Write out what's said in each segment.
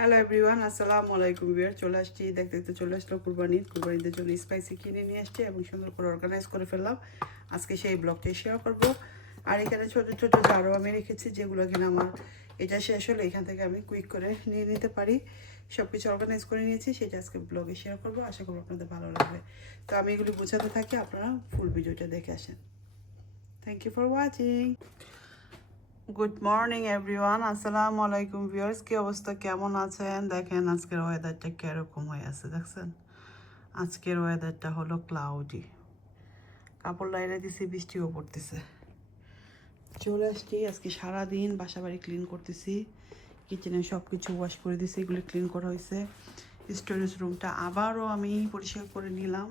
Hello everyone আসসালামু আলাইকুম বিয়ার চলে আসছি। দেখতে দেখতে চলে আসলো কুরবানি। কুরবানিদের জন্য স্পাইসি কিনে নিয়ে আসছি এবং সুন্দর করে অর্গানাইজ করে ফেললাম। আজকে সেই ব্লগটাই শেয়ার করব। আর এখানে ছোট ছোট জারও আমি রেখেছি, যেগুলো কিনা আমার এটা শেষ হলে এখান থেকে আমি কুইক করে নিয়ে নিতে পারি। সব কিছু অর্গানাইজ করে নিয়েছি, সেটা আজকে ব্লগে শেয়ার করব। আশা করব আপনাদের ভালো লাগবে। তো আমি এগুলি বোঝাতে থাকি, আপনারা ফুল ভিডিওটা দেখে আসেন। Thank you for watching good morning everyone আসসালামু আলাইকুম ভিউয়ার্স কি অবস্থা? কেমন আছেন? দেখেন, আজকের ওয়েদারটা কীরকম হয়ে আছে, দেখছেন? আজকের ওয়েদারটা হলো ক্লাউডি কাপড় লাইরে দিছি, বৃষ্টিও পড়তেছে। চলে আসছি, আজকে সারাদিন বাসা বাড়ি ক্লিন করতেছি। কিচেনে সব কিছু ওয়াশ করে দিছি, এগুলো ক্লিন করা হয়েছে। স্টোরেজ রুমটা আবারও আমি পরিষ্কার করে নিলাম।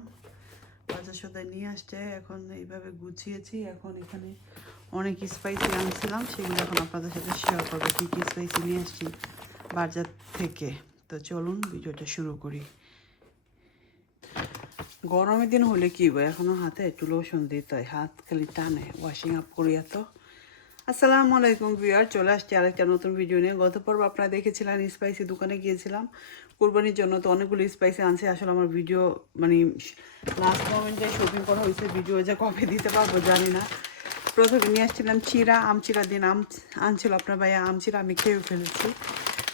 বাজার সদায় নিয়ে আসছে, এখন এইভাবে গুছিয়েছি। এখন এখানে অনেক স্পাইসি আনছিলাম, সেগুলো এখন আপনাদের সাথে শেয়ার করব, কী কী স্পাইসি নিয়ে আসছি বাজার থেকে। তো চলুন ভিডিওটা শুরু করি। গরমের দিন হলে কি হয়, এখনও হাতে একটু লোশন দিতে হয় হাত খালি টানে ওয়াশিং আপ করি এত। আসসালামু আলাইকুম ভিউয়ার চলে আসছি আরেকটা নতুন ভিডিও নিয়ে। গত পর্ব আপনারা দেখেছিলেন স্পাইসি দোকানে গিয়েছিলাম। কোরবানির জন্য তো অনেকগুলো স্পাইসি আনছে, আসলে আমার ভিডিও মানে লাস্ট মোমেন্টে শপিং করা হয়েছে ভিডিও যে কবে দিতে পারব জানি না। প্রথমে নিয়ে আসছিলাম চিরা আম চিরা দিন আম আনছিল আপনার ভাইয়া আম চিরা আমি খেয়ে ফেলেছি।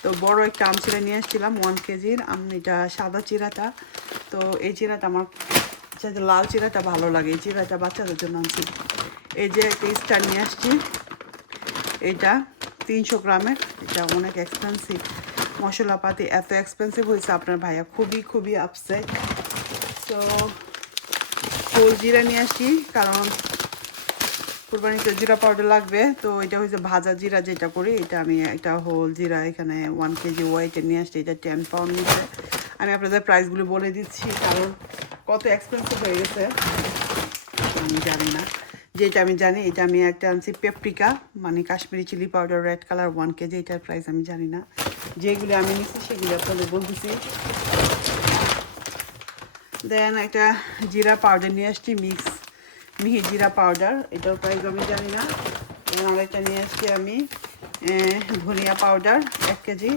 তো বড় একটা আম চিরা নিয়ে আসছিলাম ওয়ান কেজির আম এটা সাদা চিরাটা। তো এই চিরাটা আমার লাল চিরাটা ভালো লাগে, এই চিরাটা বাচ্চাদের জন্য আনছি। এই যে একটা স্টার নিয়ে আসছি, এটা তিনশো গ্রামের, এটা অনেক এক্সপেন্সিভ মশলাপাতি এত এক্সপেন্সিভ হয়েছে, আপনার ভাইয়া খুবই খুবই আপসেট তো হোল জিরা নিয়ে আসছি, কারণ কুরবানিতে জিরা পাউডার লাগবে, তো এটা হচ্ছে ভাজা জিরা যেটা করি, এটা আমি একটা হোল জিরা এখানে ওয়ান কেজি ওয়াইটে নিয়ে আসছি, এটা টেন পাউন্ড নিচ্ছে। আমি আপনাদের প্রাইসগুলো বলে দিচ্ছি, কারণ কত এক্সপেন্সিভ হয়ে গেছে। আমি জানি না। যেটা আমি জানি, এটা আমি একটা আনছি পেপরিকা মানে Kashmiri chilli powder red colour one KG এটার প্রাইস আমি জানি না। যেগুলো আমি নিচ্ছি সেগুলো আপনাদের বলতেছি। দেন একটা জিরা পাউডার নিয়ে আসছি মিক্স মিহি জিরা পাউডার এটাও প্রাইস আমি জানি না। আরেকটা নিয়ে আসছি আমি ধনিয়া পাউডার এক কেজি।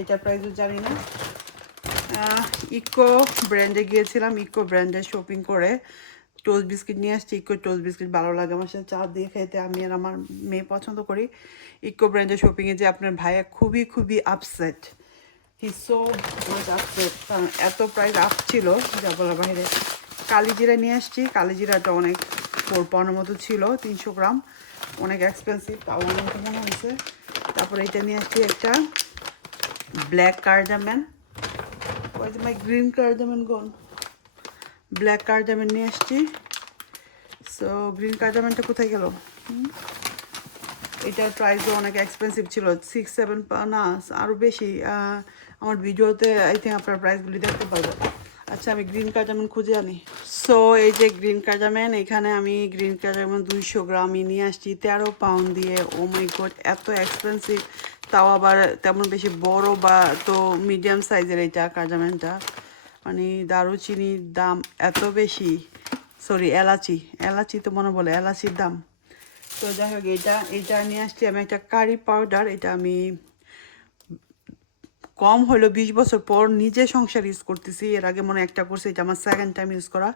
এটার প্রাইসও জানি না। ইকো ব্র্যান্ডে গিয়েছিলাম ইকো ব্র্যান্ডে শপিং করে। টোস্ট বিস্কিট নিয়ে আসছি ইকো টোস্ট বিস্কিট ভালো লাগে আমার সাথে, চা দিয়ে খেতে আমি আর আমার মেয়ে পছন্দ করি। ইকো ব্র্যান্ডের শপিংয়ে যে আপনার ভাইয়া খুবই খুবই আপসেট হি সো আপসেট কারণ এত প্রাইস আপ ছিল, যা বলার বাইরে। কালিজিরা নিয়ে আসছি। কালিজিরাটা অনেক ফোর পাউন্ডের মতো ছিল, তিনশো গ্রাম। অনেক এক্সপেন্সিভ তাও অনেক মনে হয়েছে। তারপরে এটা নিয়ে আসছি একটা ব্ল্যাক কার্ডাম্যান ওই my green cardamom gone black cardamom নিয়ে আসছি। সো গ্রিন কার্ডামেনটা কোথায় গেল? এটার প্রাইসও অনেক এক্সপেন্সিভ ছিল সিক্স সেভেন না আরও বেশি। আমার ভিডিওতে আই থিঙ্ক আপনার প্রাইসগুলি দেখতে পারবেন। আচ্ছা আমি গ্রিন কার্ডামেন খুঁজে আনি। সো এই যে গ্রিন কার্ডামেন এখানে আমি গ্রিন কার্ডামেন দুইশো গ্রামই নিয়ে আসছি, তেরো পাউন্ড দিয়ে। ও মাই গড এত এক্সপেন্সিভ তাও আবার তেমন বেশি বড় বা তো মিডিয়াম সাইজের এইটা কার্ডামেনটা মানে দারুচিনির দাম এত বেশি। সরি এলাচি। এলাচি তো মনে বলে, এলাচির দাম। তো যাই হোক, এটা এটা নিয়ে আসছি। আমি একটা কারি পাউডার এটা আমি কম হলো, বিশ বছর পর নিজে সংসার ইউজ করতেছি। এর আগে মনে একটা করছি এটা আমার সেকেন্ড টাইম ইউজ করা।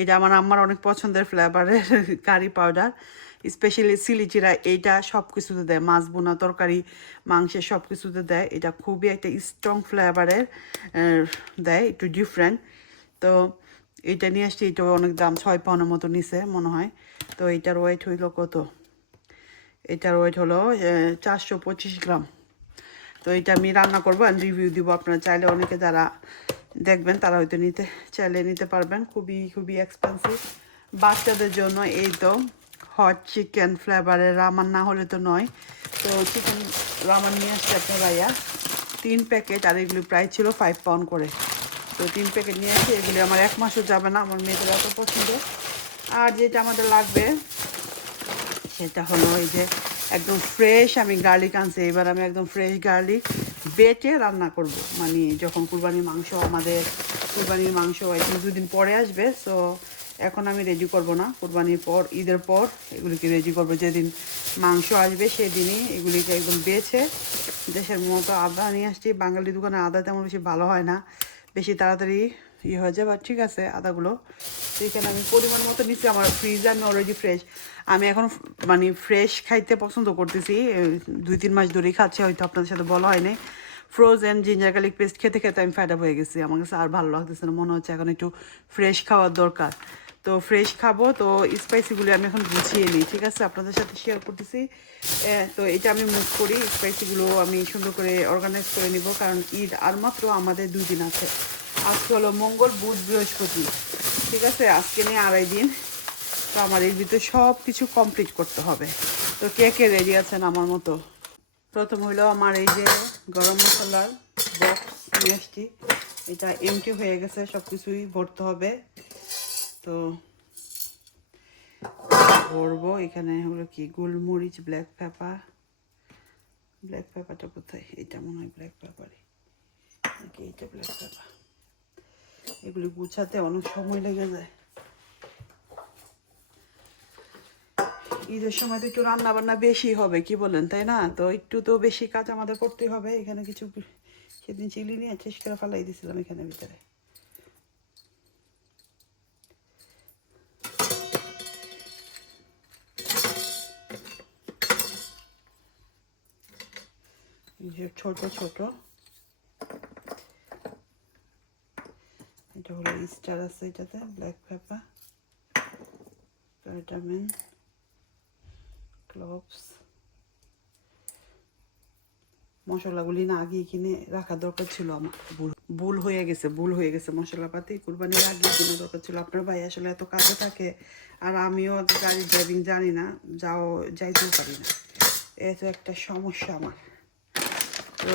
এটা আমার আমার অনেক পছন্দের ফ্লেভারের কারি পাউডার স্পেশালি সিলি চিরা এইটা সব কিছুতে দেয়। মাছ বোনা, তরকারি মাংসের সব কিছুতে দেয়। এটা খুবই একটা স্ট্রং ফ্লেভারের দেয়। একটু ডিফারেন্ট তো এইটা নিয়ে আসছি এটা অনেক দাম, ছয় পাউন্ডের মতো নিছে মনে হয়। তো এইটার ওয়েট হইল কত? এটার ওয়েট হলো চারশো পঁচিশ গ্রাম। তো এটা আমি রান্না করব আর রিভিউ দিব আপনারা চাইলে অনেকে যারা দেখবেন তারা হয়তো নিতে, চাইলে নিতে পারবেন। খুবই খুবই এক্সপেন্সিভ বাচ্চাদের জন্য এই তো হট চিকেন ফ্লেভারের রামান না হলে তো নয়। তো চিকেন রামান নিয়ে আসছে আপনার ভাইয়া। তিন প্যাকেট আর এগুলি প্রাইস ছিল ফাইভ পাউন্ড করে। তো তিন প্যাকেট নিয়ে আসি এগুলি আমার এক মাসও যাবে না, আমার মেয়েদের এত পছন্দ। আর যেটা আমাদের লাগবে, সেটা হলো এই যে একদম ফ্রেশ আমি গার্লিক আনছি। এবার আমি একদম ফ্রেশ গার্লিক বেটে রান্না করব। মানে যখন কুরবানির মাংস, আমাদের কুরবানির মাংস একদম দুদিন পরে আসবে সো এখন আমি রেডি করব না। কোরবানির পর, ঈদের পর এগুলিকে রেডি করব। যেদিন মাংস আসবে সেদিনই এগুলিকে একদম বেছে দেশের মতো আদা নিয়ে আসছি। বাঙালি দোকানে আদা তেমন বেশি ভালো হয় না। বেশি তাড়াতাড়ি ইয়ে হয়ে যাবে, ঠিক আছে, আদাগুলো। এইখানে আমি পরিমাণ মতো নিচ্ছি, আমার ফ্রিজ আমি অলরেডি ফ্রেশ আমি এখন মানে ফ্রেশ খাইতে পছন্দ করতেছি দুই তিন মাস ধরেই খাচ্ছি, হয়তো আপনাদের সাথে বলা হয়নি ফ্রোজেন জিঞ্জার গার্লিক পেস্ট খেতে খেতে আমি ফ্যাট হয়ে গেছি, আমার কাছে আর ভালো লাগতেছে না, মনে হচ্ছে এখন একটু ফ্রেশ খাওয়ার দরকার। তো ফ্রেশ খাব, তো স্পাইসিগুলি আমি এখন গুছিয়ে নিই, ঠিক আছে? আপনাদের সাথে শেয়ার করতেছি। তো এটা আমি মুভ করি স্পাইসিগুলো আমি সুন্দর করে অর্গানাইজ করে নিব, কারণ ঈদ আর মাত্র আমাদের দুই দিন আছে। আজকে হলো মঙ্গল, বুধ, বৃহস্পতি, ঠিক আছে? আজকে নিয়ে আড়াই দিন, তো আমার এর ভিতরে সব কিছু কমপ্লিট করতে হবে। তো কে কে রেডি আছেন আমার মতো? প্রথম হইল আমার এই যে গরম মশলার বক্স নিয়ে এটা এমটি হয়ে গেছে সব কিছুই ভরতে হবে। তো ভরবো এখানে হলো কি? গোলমরিচ ব্ল্যাক পেপার ব্ল্যাক পেপারটা কোথায়? এটা মনে হয় ব্ল্যাক পেপারই নাকি এইটা ব্ল্যাক পেপার এগুলি গুছাতে অনেক সময় লেগে যায়। ঈদের সময় তো একটু রান্না বান্না বেশি হবে, কি বলেন, তাই না? তো একটু তো বেশি কাজ আমাদের করতে হবে। এখানে কিছু সেদিন চিলি নিয়ে শেষ করে ফেলাই দিয়েছিলাম এখানে ভিতরে। যে ছোট ছোট এটা হলো স্টার আছে এটাতে ব্ল্যাক পেপার কার্ডামেন ক্লোভস মশলাগুলি না আগে কিনে রাখা দরকার ছিল আমার। ভুল ভুল হয়ে গেছে, ভুল হয়ে গেছে মশলাপাতি কুরবানির আগে কিনে দরকার ছিল। আপনার ভাই আসলে এত কাজে থাকে আর আমিও গাড়ি ড্রাইভিং জানি না, যাও, যাইতেও পারি না। এ তো একটা সমস্যা আমার। তো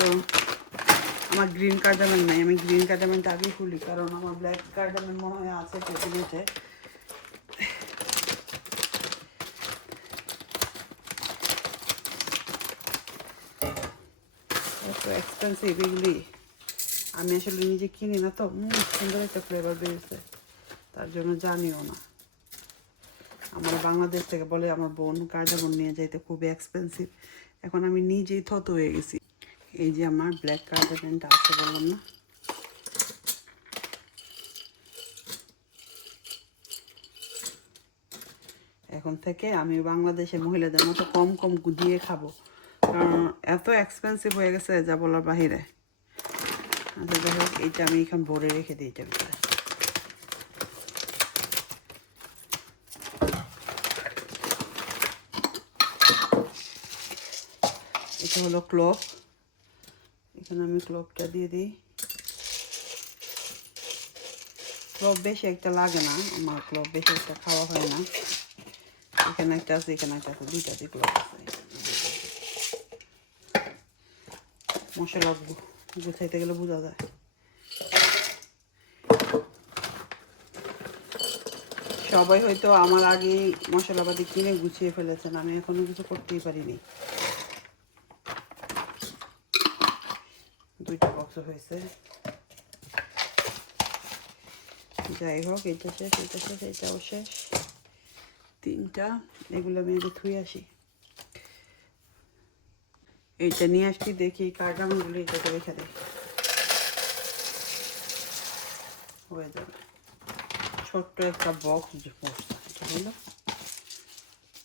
আমার গ্রিন কার্ডামেন নাই। আমি গ্রিন কার্ডামেনটা আগেই খুলি, কারণ আমার ব্ল্যাক কার্ডামেন মনে হয় আছে এত এক্সপেন্সিভ এগুলি। আমি আসলে নিজে কিনি না তো। সুন্দর একটা ফ্লেভার বেরিয়েছে। তার জন্য জানিও না। আমার বাংলাদেশ থেকে বলে আমার বোন কার্ডামন নিয়ে যাইতে খুবই এক্সপেন্সিভ এখন আমি নিজেই থত হয়ে গেছি। এই যে আমার ব্ল্যাক কার্ডামেনটা আছে বললাম না? এখন থেকে আমি বাংলাদেশের মহিলাদের মতো কম কম দিয়ে খাব। কারণ এত এক্সপেন্সিভ হয়ে গেছে যা বলার বাহিরে। আচ্ছা যাই হোক, এইটা আমি এখানে ভরে রেখে দিই এটার ভিতরে। এটা হলো ক্লোভ এখানে আমি ক্লোভটা দিয়ে দিই। ক্লোভ বেশি একটা লাগে না, আমার ক্লোভ বেশি একটা খাওয়া হয় না। এখানে একটা আছে, এখানে একটা আছে দিয়ে ক্লোভ আছে। মশলা গুছাইতে গেলে বোঝা যায়। সবাই হয়তো আমার আগে মশলাপাতি কিনে গুছিয়ে ফেলেছেন, আমি এখনও কিছু করতেই পারিনি দুইটা বক্স হয়েছে। যাই হোক এটা শেষ এটা শেষ এটাও শেষ। তিনটা, এগুলো আমি আগে ধুয়ে আসি। এইটা নিয়ে আসছি দেখি কার্ডামগুলো এটাতে রেখে দিই হয়ে যাবে ছোট্ট একটা বক্স এটা হলো।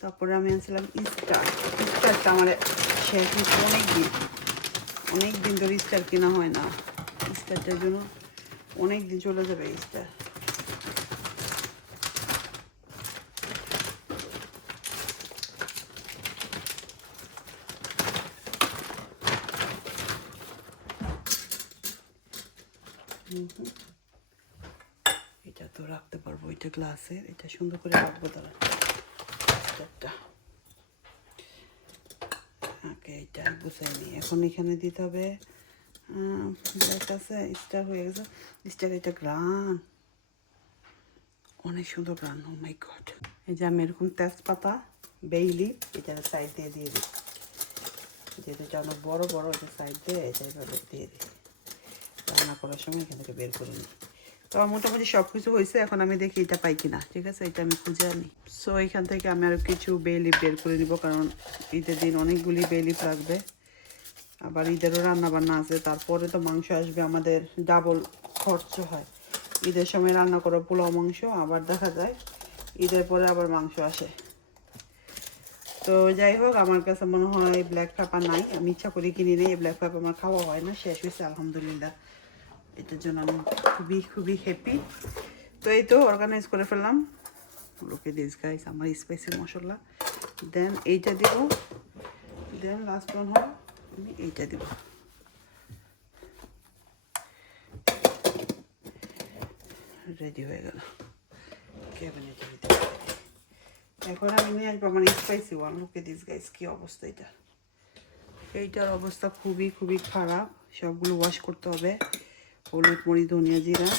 তারপরে আমি আনছিলাম স্টার স্টারটা আমার শেষ অনেক দিন অনেক দিন ধরে স্টার কেনা হয় না। স্টারটার জন্য অনেক দিন চলে যাবে স্টার। এটা তো রাখতে পারব, এটা গ্লাসের এটা সুন্দর করে রাখব তারা ওকে, এটা গুছাই নি। এখন এখানে দিতে হবে ব্ল্যাক আছে স্টার হয়ে গেছে। স্টার এটা গ্রান। অনেক সুন্দর গ্রান ও মাই গড এই যে আমি এরকম তেজপাতা, বেইলি, এটা সাইড দিয়ে দিয়ে দিই। যেহেতু অনেক বড় বড় সাইড দিয়ে এটা এইভাবে দিয়ে দিই। রান্না করার সময় এখান থেকে বের করে নিই। তো মোটামুটি সব কিছু হয়েছে, এখন আমি দেখি এটা পাই কিনা, ঠিক আছে? এটা আমি খুঁজে আনি। সো এখান থেকে আমি আর কিছু বেলিপ বের করে নিব, কারণ ঈদের দিন অনেকগুলি বেলিপ লাগবে। আবার ঈদেরও রান্না বান্না আছে, তারপরে তো মাংস আসবে, আমাদের ডাবল খরচ হয়। ঈদের সময় রান্না করো পোলাও, মাংস, আবার দেখা যায় ঈদের পরে আবার মাংস আসে। তো যাই হোক, আমার কাছে মনে হয় ব্ল্যাক পেপার নাই, আমি ইচ্ছা করে কিনে নিই ব্ল্যাক পেপার আমার খাওয়া হয় না, শেষ হয়েছে, আলহামদুলিল্লাহ। এটার জন্য আমি খুবই খুবই হ্যাপি তো এই তো অর্গানাইজ করে ফেললাম। লোকে দিস গাইস আমার স্পাইসি মশলা। দেন এইটা দিব। দেন লাস্ট ওয়ান হলো, আমি এইটা দিব। রেডি হয়ে গেল। এখন আমি নিয়ে আসব আমার spicy one look at this guys কি অবস্থা এটা। এইটার অবস্থা খুবই খুবই খারাপ। সবগুলো ওয়াশ করতে হবে। হলুদ, মরিচ, ধনিয়া জিরা।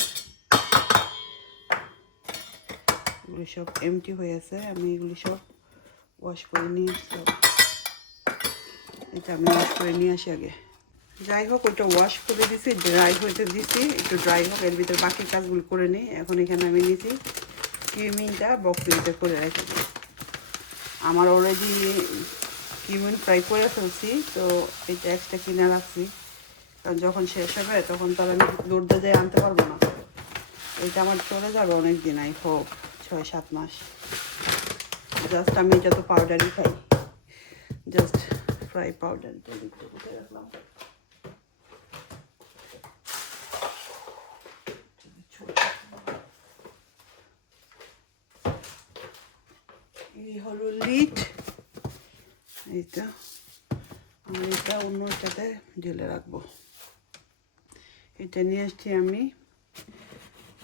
এগুলো সব এমটি হয়ে আছে। আমি এগুলি সব ওয়াশ করে নিয়ে সব এটা আমি ওয়াশ করে নিয়ে আসি আগে। যাই হোক, ওইটা ওয়াশ করে দিছি ড্রাই হইতে দিছি। একটু ড্রাই হোক, এর ভিতরে বাকি কাজগুলো করে নিই। এখন এখানে আমি নিয়েছি কিউমিনটা বক্সিতে করে রেখে দিই। আমার অলরেডি কিউমিন ফ্রাই করে ফেলছি, তো এটা এক্সট্রা কিনে রাখছি। কারণ যখন শেষ হবে, তখন তো আমি দৌড়তে যাই আনতে পারব না। এটা আমার চলে যাবে অনেক দিন আই হোক ছয়, সাত মাস। জাস্ট আমি এটা তো পাউডারই খাই। জাস্ট ফ্রাই পাউডার এই হলো লিট এইটা আর এটা অন্য এটাতে ঢেলে রাখব। এটা নিয়ে আসছি আমি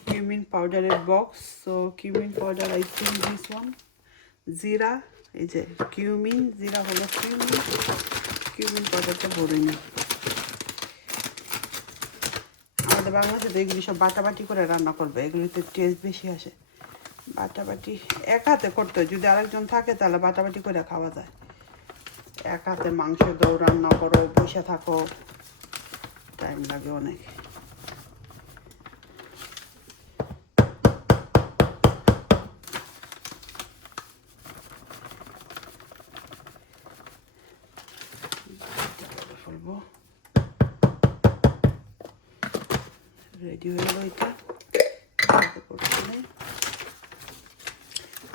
কিউমিন পাউডারের box. So cumin powder I think this one জিরা, এই যে কিউমিন, জিরা হলো কিউমিন। কিউমিন পাউডারটা ভরে নিই। আমাদের বাংলাদেশে তো এগুলি সব বাটাবাটি করে রান্না করবে, এগুলিতে টেস্ট বেশি আসে। বাটাবাটি এক হাতে করতে। যদি আরেকজন থাকে তাহলে বাটাবাটি করে খাওয়া যায়। এক হাতে মাংস দাও রান্না করো, বসে থাকো। টাইম লাগে অনেক।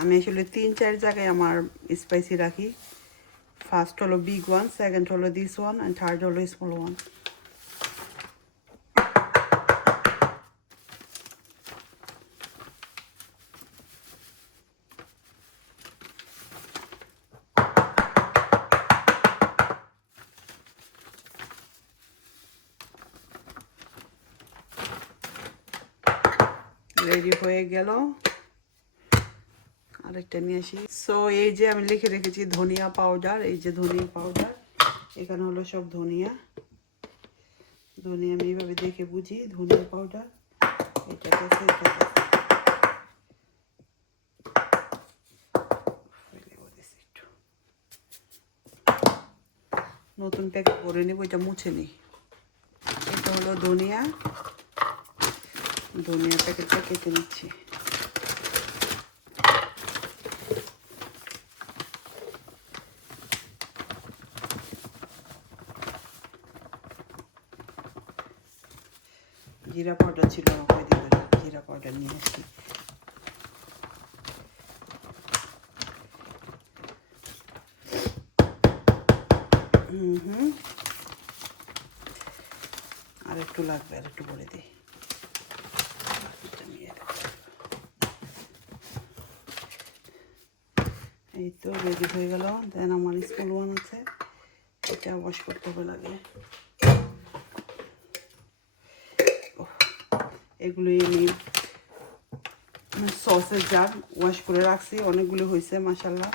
আমি আসলে তিন, চার জায়গায় আমার স্পাইসি রাখি। ফার্স্ট হলো বিগ ওয়ান সেকেন্ড হলো দিস ওয়ান থার্ড হলো স্মল ওয়ান রেডি হয়ে গেল। আরেকটা নিয়ে আসি। সো এই যে আমি লিখে রেখেছি ধনিয়া পাউডার এই যে ধনিয়া পাউডার এখানে হলো সব ধনিয়া। ধনিয়া আমি এইভাবে দেখে বুঝি, ধনিয়া পাউডার এটা এটা। নতুন প্যাকেট করে নেব, এটা মুছে নিই এটা হলো ধনিয়া। ধনিয়া প্যাকেটটা কেটে নিচ্ছি। জিরা পাউডার ছিল না। কয়দিন জিরা পাউডার নিয়ে আসি। হুম। আর একটু লাগবে, আর একটু বলে দিই এটা নিয়ে রাখো। এই তো রেডি হয়ে গেল। দেন আমার স্কুল ওয়ান আছে। এটা ওয়াশ করতে হবে লাগে। এগুলোই আমি সসের জার ওয়াশ করে রাখছি। অনেকগুলো হয়েছে মাসাল্লাহ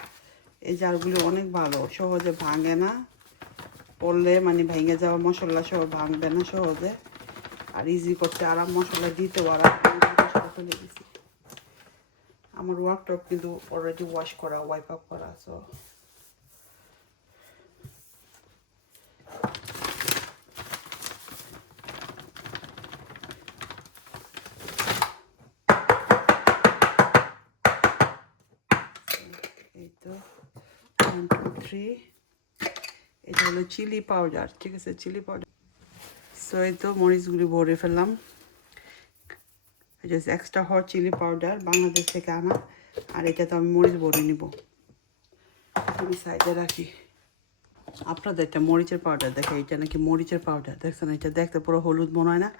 এই জারগুলো অনেক ভালো। সহজে ভাঙে না। পড়লে মানে ভেঙে যাওয়া মশলা সহ ভাঙবে না সহজে। আর ইজি করতে আরাম মশলা দিতে আরাম। দিছি আমার ওয়ার্কটপ কিন্তু অলরেডি ওয়াশ করা ওয়াইপ আপ করা সো ওয়ান টু থ্রি এটা হলো চিলি পাউডার ঠিক আছে? চিলি পাউডার সো এই তো মরিচগুলি ভরে ফেললাম। এটা extra hot chilli powder Bangladesh থেকে আনা। আর এটা তো আমি মরিচ ভরে নিব। আমি সাইডে রাখি। আপনাদের একটা মরিচের পাউডার দেখে, এটা নাকি মরিচের পাউডার দেখছেন, এটা দেখতে পুরো হলুদ মনে হয় না?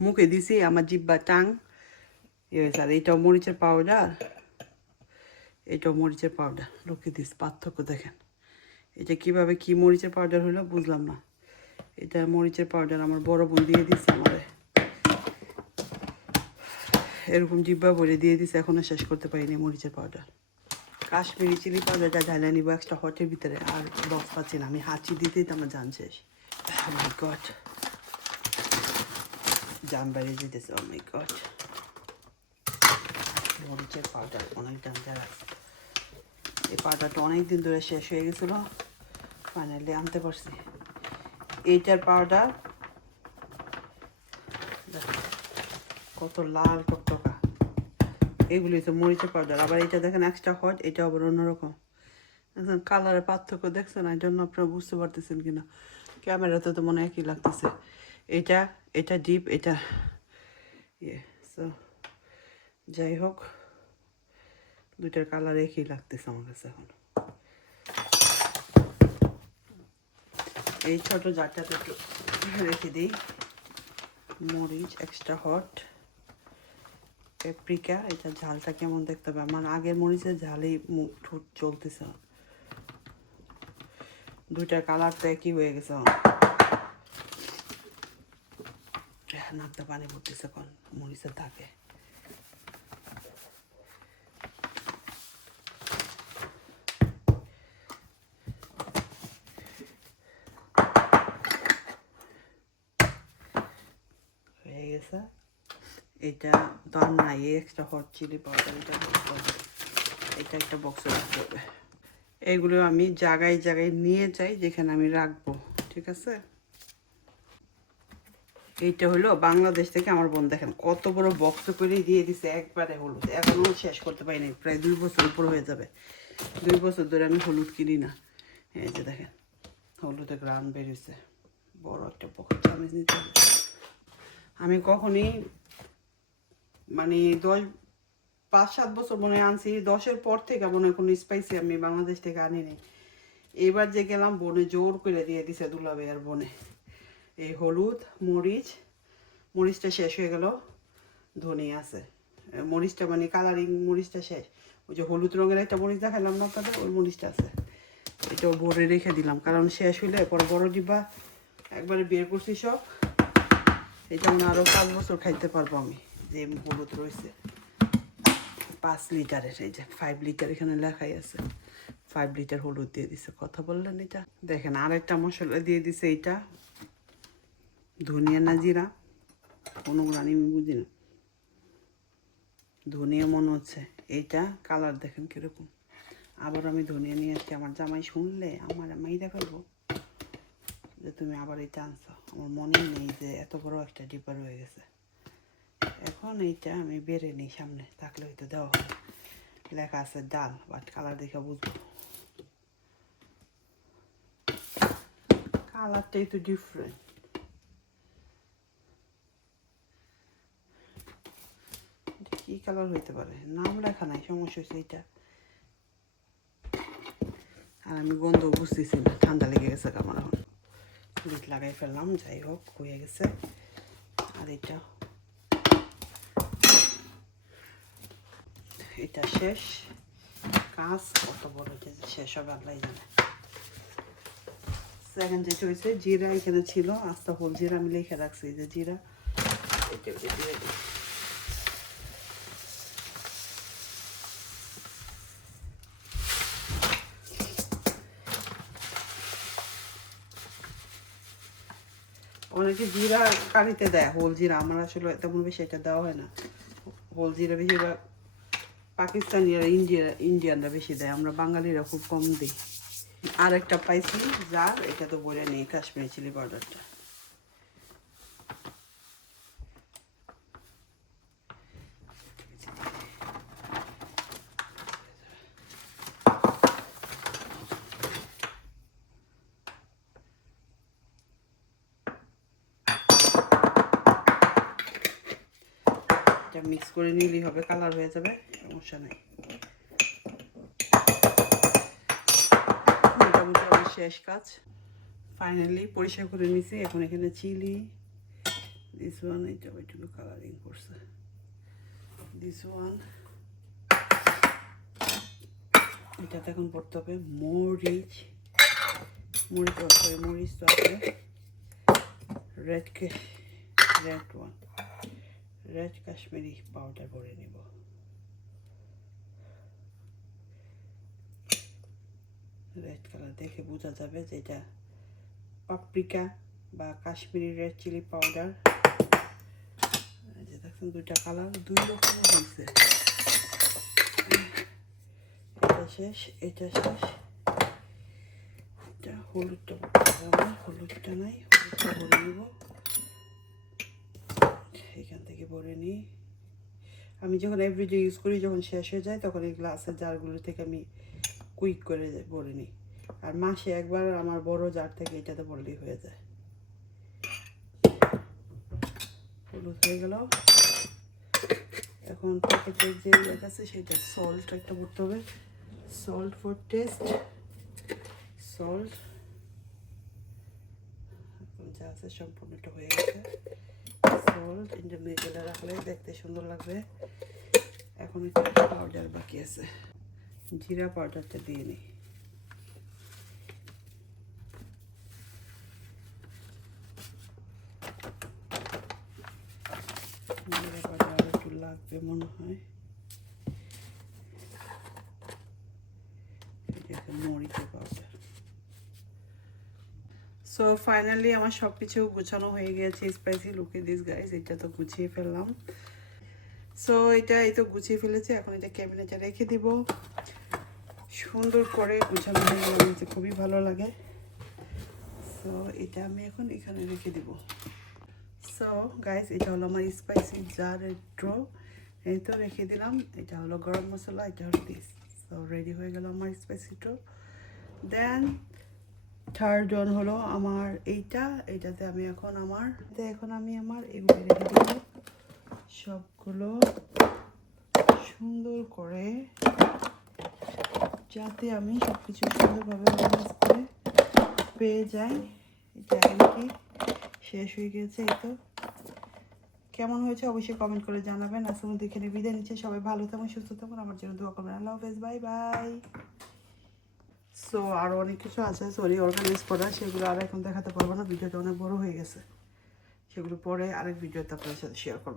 মুখে দিছি, আমার জিব্বা টাং। আর এইটাও মরিচের পাউডার এটাও মরিচের পাউডার লুকিয়ে দিস পার্থক্য দেখেন। এটা কীভাবে কি মরিচের পাউডার হলো বুঝলাম না। এটা মরিচের পাউডার আমার বড় বোন দিয়ে দিচ্ছে আমারে। এরকম জিব্বা বলে দিয়ে দিছে, এখনও শেষ করতে পারিনি মরিচের পাউডার কাশ্মীরি চিলি পাউডারটা ঢালে নিব একটা হটের ভিতরে, আর বক্স পাচ্ছি না, আমি হাঁচি দিতেই তো আমার জান শেষ। My God. জান বাইরে যেতেছে ও মাই গড মরিচের পাউডার অনেক ডেঞ্জারাস এই পাউডারটা অনেক দিন ধরে শেষ হয়ে গেছিল ফাইনালি আনতে পারছি। এইটার পাউডার কত লাল টকটকা এগুলি তো মরিচের পাউডার, আবার এটা দেখেন এক্সট্রা হট এটা আবার অন্যরকম। দেখছেন কালারের পার্থক্য দেখছেন এই জন্য আপনারা বুঝতে পারতেছেন কিনা? ক্যামেরাতে তো মনে একই লাগতেছে। এটা এটা ডিপ এটা ইয়ে সো যাই হোক, দুইটার কালার একই লাগতেছে আমার কাছে এখন। এই ছোট জারটাতে একটু রেখে দিই। মরিচ এক্সট্রা হট পেপ্রিকা এটা ঝালটা কেমন দেখতে হবে? আমার আগের মরিচের ঝালেই মুখ ঠোঁট চলতেছে। দুইটা কালার তো একই হয়ে গেছে নাকটা পানি পড়তেছে কোন মরিচের থাকে হয়ে গেছে এটা আর নাই এক্সট্রা হট চিলি পাউডার এটা এটা একটা বক্সে রাখতে হবে এইগুলো আমি জায়গায় জায়গায় নিয়ে যাই, যেখানে আমি রাখব, ঠিক আছে? এইটা হলো বাংলাদেশ থেকে আমার বোন, দেখেন কত বড় বক্স করে দিয়ে দিছে, একবারে হলুদ। এখনও শেষ করতে পারিনি প্রায় দুই বছর উপর হয়ে যাবে। দুই বছর ধরে আমি হলুদ কিনি না। এই যে দেখেন, হলুদে গ্রাম বেরিয়েছে বড় একটা পকেট চামিচ নিতে আমি কখনই মানে দশ, পাঁচ, সাত বছর মনে আনছি। দশের পর থেকে মনে কোনো স্পাইসি আমি বাংলাদেশ থেকে আনিনি। এইবার যে গেলাম, বনে জোর করে দিয়ে দিছে দুলাবে আর বনে। এই হলুদ, মরিচ, মরিচটা শেষ হয়ে গেল, ধনে আছে। মরিচটা মানে কালারিং মরিচটা শেষ। ওই যে হলুদ রঙের একটা মরিচ দেখালাম না আপনাদের, ওই মরিচটা আছে। এটাও ভরে রেখে দিলাম, কারণ শেষ হইলে পরে বড় ডিব্বা একবারে বের করছি সব। এটা মানে আরও পাঁচ বছর খাইতে পারব আমি। যে হলুদ রয়েছে, পাঁচ লিটারের এই যে ফাইভ লিটার এখানে লেখাই আছে। ফাইভ লিটার হলুদ দিয়ে দিছে, কথা বললেন এটা? দেখেন, আরেকটা মশলা দিয়ে দিছে এটা, ধনিয়া না জিরা? কোনোগুলো আমি বুঝি না। ধনিয়া মনে হচ্ছে এইটা কালার দেখেন কীরকম। আবার আমি ধনিয়া নিয়ে আসছি, আমার জামাই শুনলে আমার মাইরা ফেলব যে তুমি আবার এটা আনছো। আমার মনে নেই যে এত বড় একটা ডিব্বা রয়ে গেছে। এখন এইটা আমি বেড়ে নিই সামনে, থাকলে হয়তো দেওয়া হবে লেখা আছে ডাল, বাট কালার দেখে বুঝব। কালারটাই তো ডিফারেন্ট কি কালার হইতে পারে? নাম লেখা নাই, সমস্যা হচ্ছে আর আমি গন্ধ বুঝতেছি ঠান্ডা লেগে গেছে আমার লাগাই ফেললাম, যাই হোক, হয়ে গেছে। আর এটা এটা শেষ কাজ কত বড় এটা শেষ হবে আল্লাহ জানে সেকেন্ড যেটা হয়েছে জিরা এখানে ছিল আস্তা হোল জিরা আমি লিখে রাখছি যে জিরা অনেকে জিরা কারিতে দেয় হোল জিরা আমার আসলে তেমন বেশি এটা দেওয়া হয় না হোল জিরা বেশিরভাগ পাকিস্তানিরা, ইন্ডিয়া, ইন্ডিয়ানরা বেশি দেয়, আমরা বাঙালিরা খুব কম দিই। আর একটা পাইছি, যার, এটা তো বলে নেই, কাশ্মীরি চিলি পাউডারটা এটা মিক্স করে নিলেই হবে কালার হয়ে যাবে, সমস্যা নেই। মোটামুটি শেষ কাজ। ফাইনালি পরিষ্কার করে নিছি এখন এখানে চিলি দিস ওয়ান এটা একটু কালারিং করছে। দিস ওয়ান এটাতে এখন পড়তে হবে মরিচ। মরিচ মরিচ তো আছে। রেড কে red one red Kashmiri powder ভরে নেব। রেড কালার দেখে বোঝা যাবে যে এটা পাপরিকা বা কাশ্মীরি রেড চিলি পাউডার যে দুইটা কালার দুই রকমের হয়েছে। এটা শেষ এটা শেষ। এটা হলুদটা হলুদটা নাই, হলুদটা ভরে নিব। এখান থেকে ভরে নিই। আমি যখন এভরিডে ইউজ করি, যখন শেষ হয়ে যায়, তখন এই গ্লাসের জারগুলো থেকে আমি কুইক করে ভরে নিই। আর মাসে একবার আমার বড় জার থেকে এটাতে ভরলেই হয়ে যায়। হলুদ হয়ে গেল। এখন প্যাকেটের যে ইয়েটা আছে, সেটা সল্ট একটা করতে হবে। সল্ট ফর টেস্ট সল্ট যা আছে সম্পূর্ণটা হয়ে গেছে। সল্ট তিনটে মিডিয়ালে রাখলে দেখতে সুন্দর লাগবে। এখন একটু পাউডার বাকি আছে। জিরা পাউডারটা দিয়ে নিই জিরা পাউডার একটু লাগবে মনে হয় এটা একটা মরিচের পাউডার সো ফাইনালি আমার সব কিছু গুছানো হয়ে গেছে স্পাইসি লুকে দিস গাইস এটা তো গুছিয়ে ফেললাম। সো এটা এই তো গুছিয়ে ফেলেছে, এখন এটা ক্যাবিনেটে রেখে দিব। সুন্দর করে গুছানো হয়ে আমার খুবই ভালো লাগে। সো এটা আমি এখন এখানে রেখে দিব। সো গাইস এটা হলো আমার স্পাইসি জারের ড্রো এই তো রেখে দিলাম, এটা হলো গরম মশলা, এটা হলো দিস সো রেডি হয়ে গেল আমার spicy drawer then third one হলো আমার এইটা, এইটাতে আমি এখন আমার এখন আমি আমার এগুলো রেখে দেবো সবগুলো সুন্দর করে যাতে আমি সব কিছু সুন্দরভাবে করে পেয়ে যাই। এটা কি শেষ হয়ে গেছে এই তো। কেমন হয়েছে অবশ্যই কমেন্ট করে জানাবেন। আজকের মধ্যে এখানে বিদায় নিচ্ছে। সবাই ভালো থাকুন, সুস্থ থাকুন। আমার জন্য দোয়া করবেন। আল্লাহ হাফেজ। Bye bye. সো আরও অনেক কিছু আছে সরি অর্গানাইজ করা, সেগুলো আর এখন দেখাতে পারব না, ভিডিওটা অনেক বড় হয়ে গেছে। সেগুলো পরে আরেক ভিডিওতে আপনার সাথে শেয়ার করব।